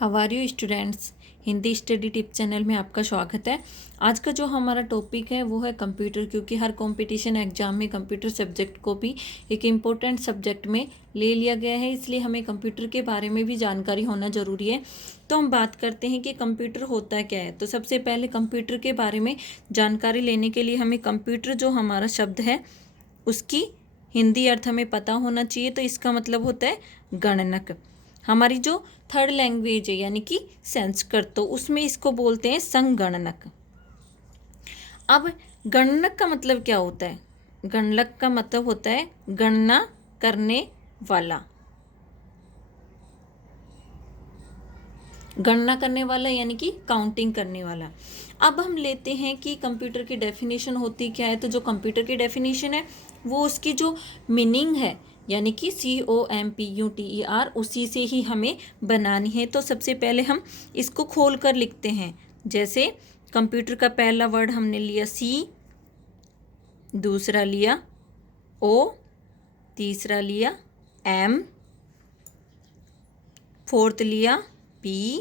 How are you students. Hindi study tip channel में आपका स्वागत है। आज का जो हमारा टॉपिक है वो है कंप्यूटर, क्योंकि हर कंपटीशन एग्जाम में कंप्यूटर सब्जेक्ट को भी एक इम्पोर्टेंट सब्जेक्ट में ले लिया गया है, इसलिए हमें कंप्यूटर के बारे में भी जानकारी होना ज़रूरी है। तो हम बात करते हैं कि कंप्यूटर होता क्या है। तो सबसे पहले कंप्यूटर के बारे में जानकारी लेने के लिए हमें कंप्यूटर जो हमारा शब्द है उसकी हिंदी अर्थ हमें पता होना चाहिए। तो इसका मतलब होता है गणनक। हमारी जो थर्ड लैंग्वेज है यानी कि संस्कृत, तो उसमें इसको बोलते हैं संगणनक। अब गणनक का मतलब क्या होता है? गणनक का मतलब होता है गणना करने वाला। गणना करने वाला यानी कि काउंटिंग करने वाला। अब हम लेते हैं कि कंप्यूटर की डेफिनेशन होती क्या है। तो जो कंप्यूटर की डेफिनेशन है वो उसकी जो मीनिंग है यानी कि COMPUTER उसी से ही हमें बनानी है। तो सबसे पहले हम इसको खोल कर लिखते हैं। जैसे कंप्यूटर का पहला वर्ड हमने लिया C, दूसरा लिया O, तीसरा लिया M, फोर्थ लिया P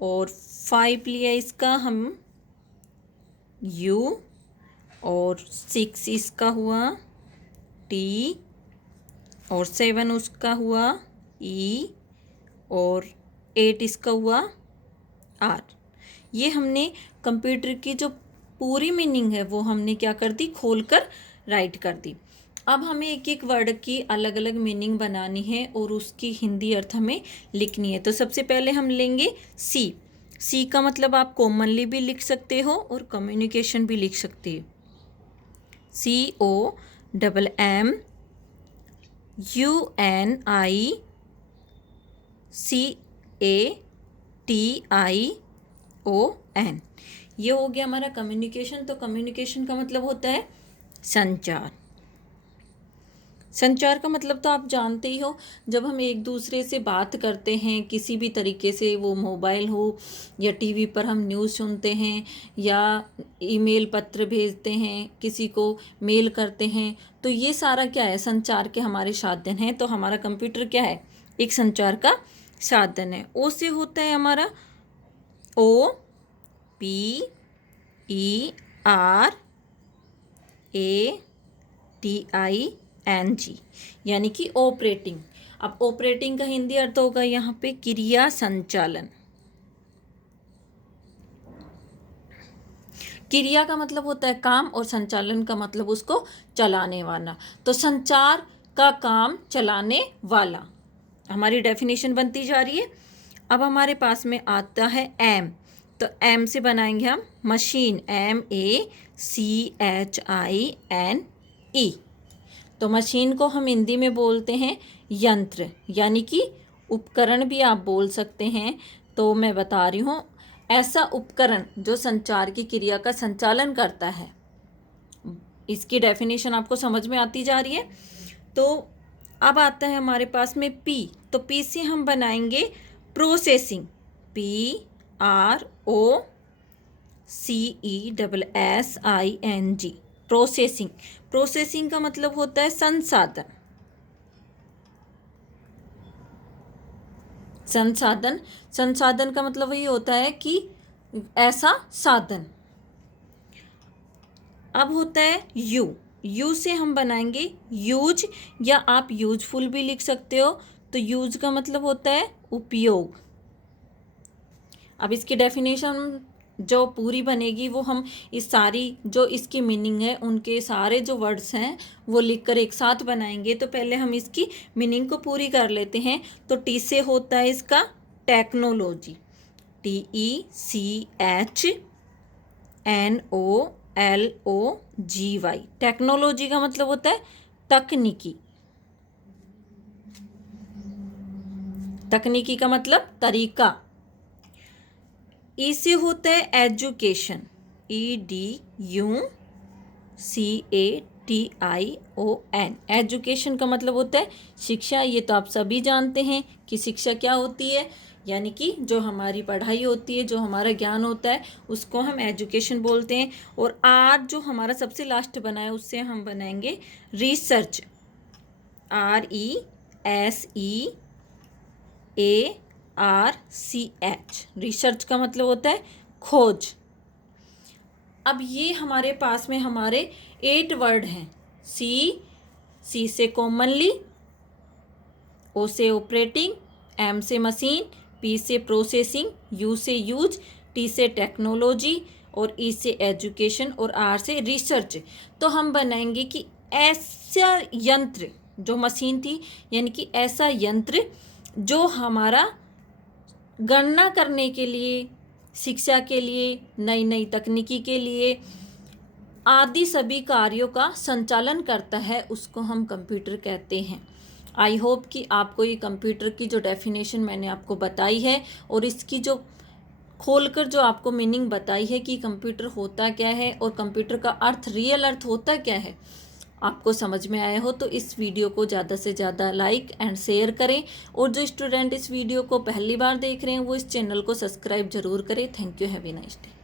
और 5 लिया इसका हम U और 6 इसका हुआ T और 7 उसका हुआ E और 8 इसका हुआ R। ये हमने कंप्यूटर की जो पूरी मीनिंग है वो हमने क्या कर दी, खोल कर राइट कर दी। अब हमें एक एक वर्ड की अलग अलग मीनिंग बनानी है और उसकी हिंदी अर्थ हमें लिखनी है। तो सबसे पहले हम लेंगे सी। सी का मतलब आप कॉमनली भी लिख सकते हो और कम्युनिकेशन भी लिख सकते हो। COMMUNICATION। ये हो गया हमारा कम्युनिकेशन। तो कम्युनिकेशन का मतलब होता है संचार। संचार का मतलब तो आप जानते ही हो, जब हम एक दूसरे से बात करते हैं किसी भी तरीके से, वो मोबाइल हो या टीवी पर हम न्यूज़ सुनते हैं या ईमेल पत्र भेजते हैं, किसी को मेल करते हैं, तो ये सारा क्या है, संचार के हमारे साधन हैं। तो हमारा कंप्यूटर क्या है, एक संचार का साधन है। ओ से होता है हमारा OPERATING यानी कि ऑपरेटिंग। अब ऑपरेटिंग का हिंदी अर्थ होगा यहाँ पे क्रिया संचालन। क्रिया का मतलब होता है काम और संचालन का मतलब उसको चलाने वाला। तो संचार का काम चलाने वाला हमारी डेफिनेशन बनती जा रही है। अब हमारे पास में आता है एम। तो एम से बनाएंगे हम मशीन, MACHINE। तो मशीन को हम हिंदी में बोलते हैं यंत्र यानी कि उपकरण भी आप बोल सकते हैं। तो मैं बता रही हूँ, ऐसा उपकरण जो संचार की क्रिया का संचालन करता है। इसकी डेफिनेशन आपको समझ में आती जा रही है। तो अब आता है हमारे पास में पी। तो पी से हम बनाएंगे प्रोसेसिंग, PROCESSING। प्रोसेसिंग, प्रोसेसिंग का मतलब होता है संसाधन। संसाधन, संसाधन का मतलब वही होता है कि ऐसा साधन। अब होता है यू। यू से हम बनाएंगे यूज, या आप यूजफुल भी लिख सकते हो। तो यूज का मतलब होता है उपयोग। अब इसकी डेफिनेशन जो पूरी बनेगी वो हम इस सारी जो इसकी मीनिंग है उनके सारे जो वर्ड्स हैं वो लिखकर एक साथ बनाएंगे। तो पहले हम इसकी मीनिंग को पूरी कर लेते हैं। तो टी से होता है इसका टेक्नोलॉजी, TECHNOLOGY। टेक्नोलॉजी का मतलब होता है तकनीकी। तकनीकी का मतलब तरीका। ई से होता है एजुकेशन, EDUCATION। एजुकेशन का मतलब होता है शिक्षा। ये तो आप सभी जानते हैं कि शिक्षा क्या होती है, यानी कि जो हमारी पढ़ाई होती है, जो हमारा ज्ञान होता है, उसको हम एजुकेशन बोलते हैं। और आज जो हमारा सबसे लास्ट बना है उससे हम बनाएंगे रिसर्च, RESEARCH। रिसर्च का मतलब होता है खोज। अब ये हमारे पास में हमारे 8 वर्ड हैं। सी से कॉमनली, ओ से ऑपरेटिंग, एम से मशीन, पी से प्रोसेसिंग, यू से यूज, टी से टेक्नोलॉजी और ई से एजुकेशन और आर से रिसर्च। तो हम बनाएंगे कि ऐसा यंत्र, जो मशीन थी यानी कि ऐसा यंत्र जो हमारा गणना करने के लिए, शिक्षा के लिए, नई नई तकनीकी के लिए आदि सभी कार्यों का संचालन करता है, उसको हम कंप्यूटर कहते हैं। आई होप कि आपको ये कंप्यूटर की जो डेफिनेशन मैंने आपको बताई है और इसकी जो खोलकर जो आपको मीनिंग बताई है कि कंप्यूटर होता क्या है और कंप्यूटर का अर्थ, रियल अर्थ होता क्या है, आपको समझ में आया हो तो इस वीडियो को ज़्यादा से ज़्यादा लाइक एंड शेयर करें। और जो स्टूडेंट इस वीडियो को पहली बार देख रहे हैं वो इस चैनल को सब्सक्राइब जरूर करें। Thank you, have a nice day.